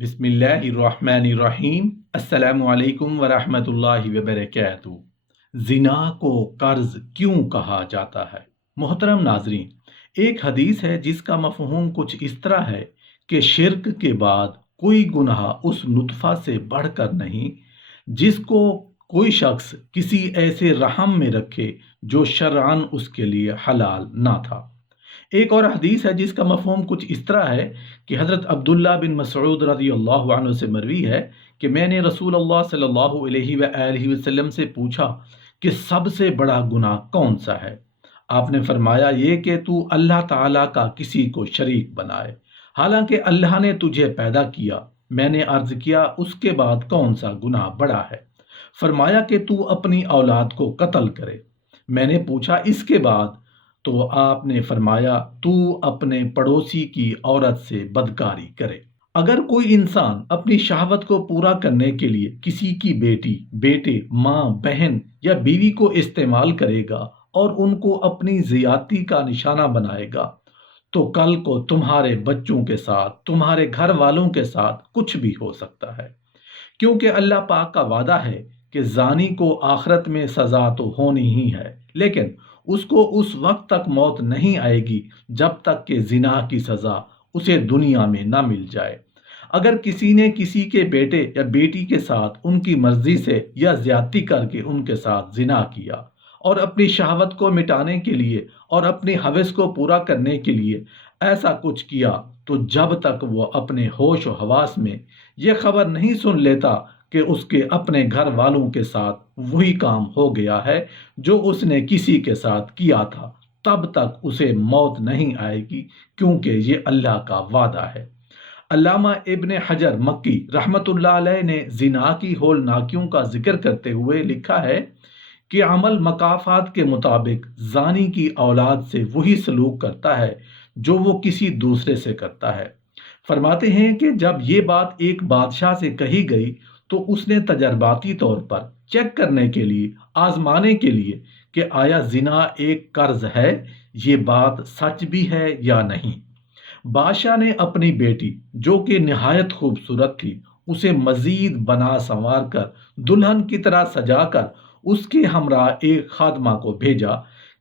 بسم اللہ الرحمن الرحیم۔ السلام علیکم ورحمۃ اللہ وبرکاتہ۔ زنا کو قرض کیوں کہا جاتا ہے؟ محترم ناظرین، ایک حدیث ہے جس کا مفہوم کچھ اس طرح ہے کہ شرک کے بعد کوئی گناہ اس نطفہ سے بڑھ کر نہیں جس کو کوئی شخص کسی ایسے رحم میں رکھے جو شرعاً اس کے لیے حلال نہ تھا۔ ایک اور حدیث ہے جس کا مفہوم کچھ اس طرح ہے کہ حضرت عبداللہ بن مسعود رضی اللہ عنہ سے مروی ہے کہ میں نے رسول اللہ صلی اللہ علیہ وآلہ وسلم سے پوچھا کہ سب سے بڑا گناہ کون سا ہے؟ آپ نے فرمایا یہ کہ تو اللہ تعالیٰ کا کسی کو شریک بنائے، حالانکہ اللہ نے تجھے پیدا کیا۔ میں نے عرض کیا اس کے بعد کون سا گناہ بڑا ہے؟ فرمایا کہ تو اپنی اولاد کو قتل کرے۔ میں نے پوچھا اس کے بعد؟ تو آپ نے فرمایا تو اپنے پڑوسی کی عورت سے بدکاری کرے۔ اگر کوئی انسان اپنی شہوت کو پورا کرنے کے لیے کسی کی بیٹی، بیٹے، ماں، بہن یا بیوی کو استعمال کرے گا اور ان کو اپنی زیادتی کا نشانہ بنائے گا تو کل کو تمہارے بچوں کے ساتھ، تمہارے گھر والوں کے ساتھ کچھ بھی ہو سکتا ہے، کیونکہ اللہ پاک کا وعدہ ہے کہ زانی کو آخرت میں سزا تو ہونی ہی ہے، لیکن اس کو اس وقت تک موت نہیں آئے گی جب تک کہ زنا کی سزا اسے دنیا میں نہ مل جائے۔ اگر کسی نے کسی کے بیٹے یا بیٹی کے ساتھ ان کی مرضی سے یا زیادتی کر کے ان کے ساتھ زنا کیا اور اپنی شہوت کو مٹانے کے لیے اور اپنی ہوس کو پورا کرنے کے لیے ایسا کچھ کیا، تو جب تک وہ اپنے ہوش و حواس میں یہ خبر نہیں سن لیتا کہ اس کے اپنے گھر والوں کے ساتھ وہی کام ہو گیا ہے جو اس نے کسی کے ساتھ کیا تھا، تب تک اسے موت نہیں آئے گی، کیونکہ یہ اللہ کا وعدہ ہے۔ علامہ ابن حجر مکی رحمۃ اللہ علیہ نے زنا کی ہولناکیوں کا ذکر کرتے ہوئے لکھا ہے کہ عمل مکافات کے مطابق زانی کی اولاد سے وہی سلوک کرتا ہے جو وہ کسی دوسرے سے کرتا ہے۔ فرماتے ہیں کہ جب یہ بات ایک بادشاہ سے کہی گئی تو اس نے تجرباتی طور پر چیک کرنے کے لیے، آزمانے کے لیے کہ آیا زنا ایک قرض ہے، یہ بات سچ بھی ہے یا نہیں۔ بادشاہ نے اپنی بیٹی جو کہ نہایت خوبصورت تھی اسے مزید بنا سنوار کر دلہن کی طرح سجا کر اس کے ہمراہ ایک خادمہ کو بھیجا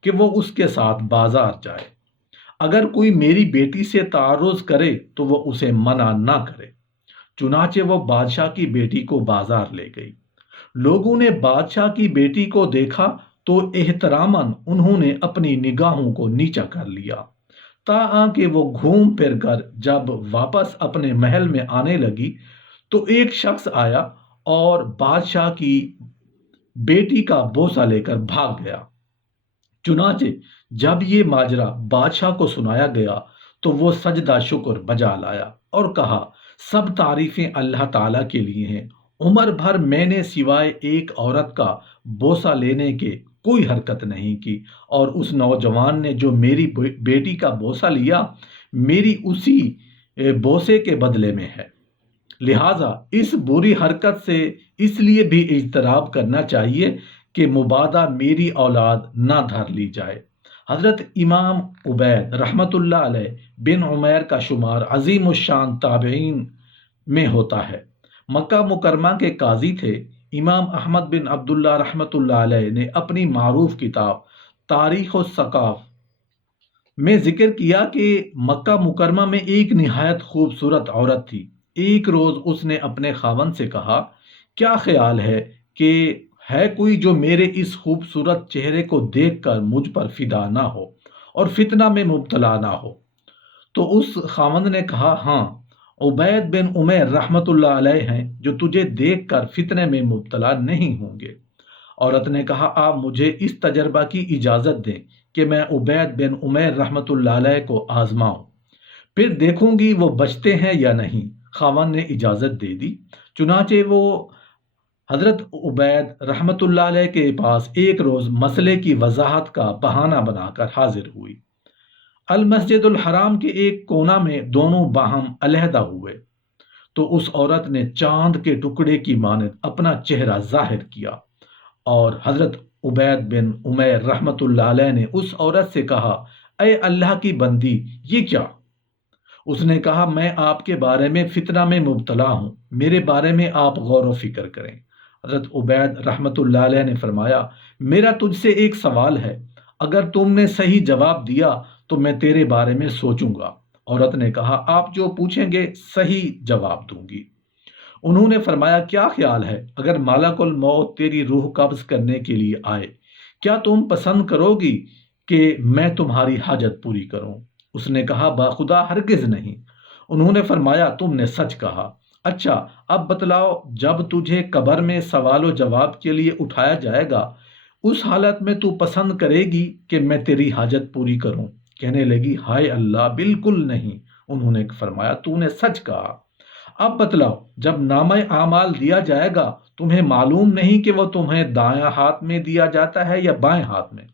کہ وہ اس کے ساتھ بازار جائے۔ اگر کوئی میری بیٹی سے تعرض کرے تو وہ اسے منع نہ کرے۔ چنانچہ وہ بادشاہ کی بیٹی کو بازار لے گئی۔ لوگوں نے بادشاہ کی بیٹی کو دیکھا تو احتراماً انہوں نے اپنی نگاہوں کو نیچا کر لیا، تاکہ کہ وہ گھوم پھر کر جب واپس اپنے محل میں آنے لگی تو ایک شخص آیا اور بادشاہ کی بیٹی کا بوسہ لے کر بھاگ گیا۔ چنانچہ جب یہ ماجرا بادشاہ کو سنایا گیا تو وہ سجدہ شکر بجا لایا اور کہا سب تعریفیں اللہ تعالیٰ کے لیے ہیں، عمر بھر میں نے سوائے ایک عورت کا بوسہ لینے کے کوئی حرکت نہیں کی، اور اس نوجوان نے جو میری بیٹی کا بوسہ لیا میری اسی بوسے کے بدلے میں ہے۔ لہٰذا اس بری حرکت سے اس لیے بھی اجتناب کرنا چاہیے کہ مبادا میری اولاد نہ دھر لی جائے۔ حضرت امام عبید رحمۃ اللہ علیہ بن عمیر کا شمار عظیم الشان تابعین میں ہوتا ہے۔ مکہ مکرمہ کے قاضی تھے۔ امام احمد بن عبداللہ رحمۃ اللہ علیہ نے اپنی معروف کتاب تاریخ الثقاف میں ذکر کیا کہ مکہ مکرمہ میں ایک نہایت خوبصورت عورت تھی۔ ایک روز اس نے اپنے خاوند سے کہا کیا خیال ہے کہ ہے کوئی جو میرے اس خوبصورت چہرے کو دیکھ کر مجھ پر فدا نہ ہو اور فتنہ میں مبتلا نہ ہو؟ تو اس خاوند نے کہا ہاں، عبید بن عمیر رحمۃ اللہ علیہ ہیں جو تجھے دیکھ کر فتنے میں مبتلا نہیں ہوں گے۔ عورت نے کہا آپ مجھے اس تجربہ کی اجازت دیں کہ میں عبید بن عمیر رحمۃ اللہ علیہ کو آزماؤں، پھر دیکھوں گی وہ بچتے ہیں یا نہیں۔ خاوند نے اجازت دے دی۔ چنانچہ وہ حضرت عبید رحمۃ اللہ علیہ کے پاس ایک روز مسئلے کی وضاحت کا بہانہ بنا کر حاضر ہوئی۔ المسجد الحرام کے ایک کونا میں دونوں باہم علیحدہ ہوئے تو اس عورت نے چاند کے ٹکڑے کی مانند اپنا چہرہ ظاہر کیا، اور حضرت عبید بن عمیر رحمۃ اللہ علیہ نے اس عورت سے کہا اے اللہ کی بندی یہ کیا؟ اس نے کہا میں آپ کے بارے میں فتنہ میں مبتلا ہوں، میرے بارے میں آپ غور و فکر کریں۔ حضرت عبید رحمۃ اللہ علیہ نے فرمایا میرا تجھ سے ایک سوال ہے، اگر تم نے صحیح جواب دیا تو میں تیرے بارے میں سوچوں گا۔ عورت نے کہا آپ جو پوچھیں گے صحیح جواب دوں گی۔ انہوں نے فرمایا کیا خیال ہے اگر ملک الموت تیری روح قبض کرنے کے لیے آئے، کیا تم پسند کرو گی کہ میں تمہاری حاجت پوری کروں؟ اس نے کہا باخدا ہرگز نہیں۔ انہوں نے فرمایا تم نے سچ کہا۔ اچھا اب بتلاؤ جب تجھے قبر میں سوال و جواب کے لیے اٹھایا جائے گا اس حالت میں تو پسند کرے گی کہ میں تیری حاجت پوری کروں؟ کہنے لگی ہائے اللہ بالکل نہیں۔ انہوں نے فرمایا تو نے سچ کہا۔ اب بتلاؤ جب نامہ اعمال دیا جائے گا تمہیں معلوم نہیں کہ وہ تمہیں دائیں ہاتھ میں دیا جاتا ہے یا بائیں ہاتھ میں،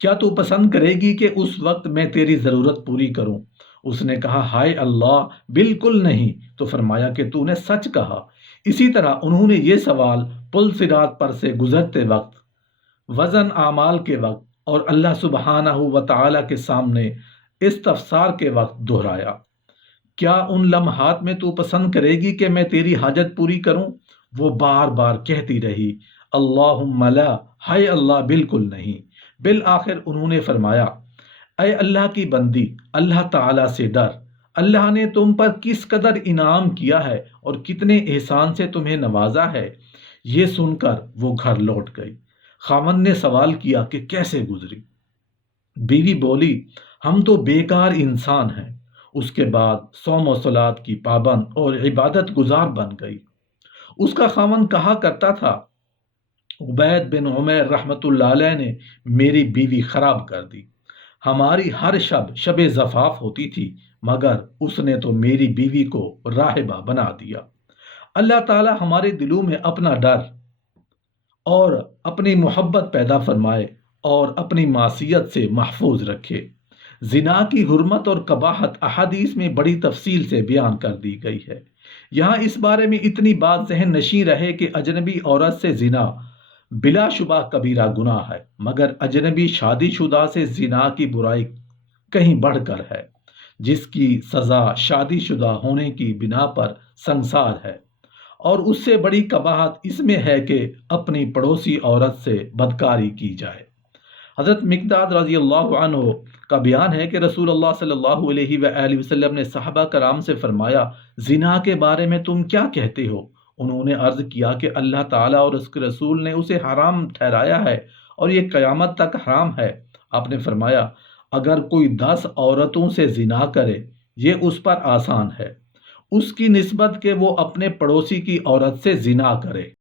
کیا تو پسند کرے گی کہ اس وقت میں تیری ضرورت پوری کروں؟ اس نے کہا ہائے اللہ بالکل نہیں۔ تو فرمایا کہ تو نے سچ کہا۔ اسی طرح انہوں نے یہ سوال پل صراط پر سے گزرتے وقت، وزن اعمال کے وقت اور اللہ سبحانہ و تعالی کے سامنے استفسار کے وقت دہرایا۔ کیا ان لمحات میں تو پسند کرے گی کہ میں تیری حاجت پوری کروں؟ وہ بار بار کہتی رہی اللہم لا، ہائے اللہ بالکل نہیں۔ بالآخر انہوں نے فرمایا اے اللہ کی بندی اللہ تعالیٰ سے ڈر، اللہ نے تم پر کس قدر انعام کیا ہے اور کتنے احسان سے تمہیں نوازا ہے۔ یہ سن کر وہ گھر لوٹ گئی۔ خاوند نے سوال کیا کہ کیسے گزری؟ بیوی بولی ہم تو بیکار انسان ہیں۔ اس کے بعد صوم و صلات کی پابند اور عبادت گزار بن گئی۔ اس کا خاوند کہا کرتا تھا عبید بن عمیر رحمۃ اللہ علیہ نے میری بیوی خراب کر دی، ہماری ہر شب زفاف ہوتی تھی مگر اس نے تو میری بیوی کو راہبہ بنا دیا۔ اللہ تعالی ہمارے دلوں میں اپنا ڈر اور اپنی محبت پیدا فرمائے اور اپنی معصیت سے محفوظ رکھے۔ زنا کی حرمت اور قباحت احادیث میں بڑی تفصیل سے بیان کر دی گئی ہے۔ یہاں اس بارے میں اتنی بات ذہن نشین رہے کہ اجنبی عورت سے زنا بلا شبہ کبیرہ گناہ ہے، مگر اجنبی شادی شدہ سے زنا کی برائی کہیں بڑھ کر ہے، جس کی سزا شادی شدہ ہونے کی بنا پر سنسار ہے، اور اس سے بڑی قباحت اس میں ہے کہ اپنی پڑوسی عورت سے بدکاری کی جائے۔ حضرت مقداد رضی اللہ عنہ کا بیان ہے کہ رسول اللہ صلی اللہ علیہ وآلہ وسلم نے صحابہ کرام سے فرمایا زنا کے بارے میں تم کیا کہتے ہو؟ انہوں نے عرض کیا کہ اللہ تعالیٰ اور اس کے رسول نے اسے حرام ٹھہرایا ہے اور یہ قیامت تک حرام ہے۔ آپ نے فرمایا اگر کوئی 10 عورتوں سے زنا کرے یہ اس پر آسان ہے، اس کی نسبت کہ وہ اپنے پڑوسی کی عورت سے زنا کرے۔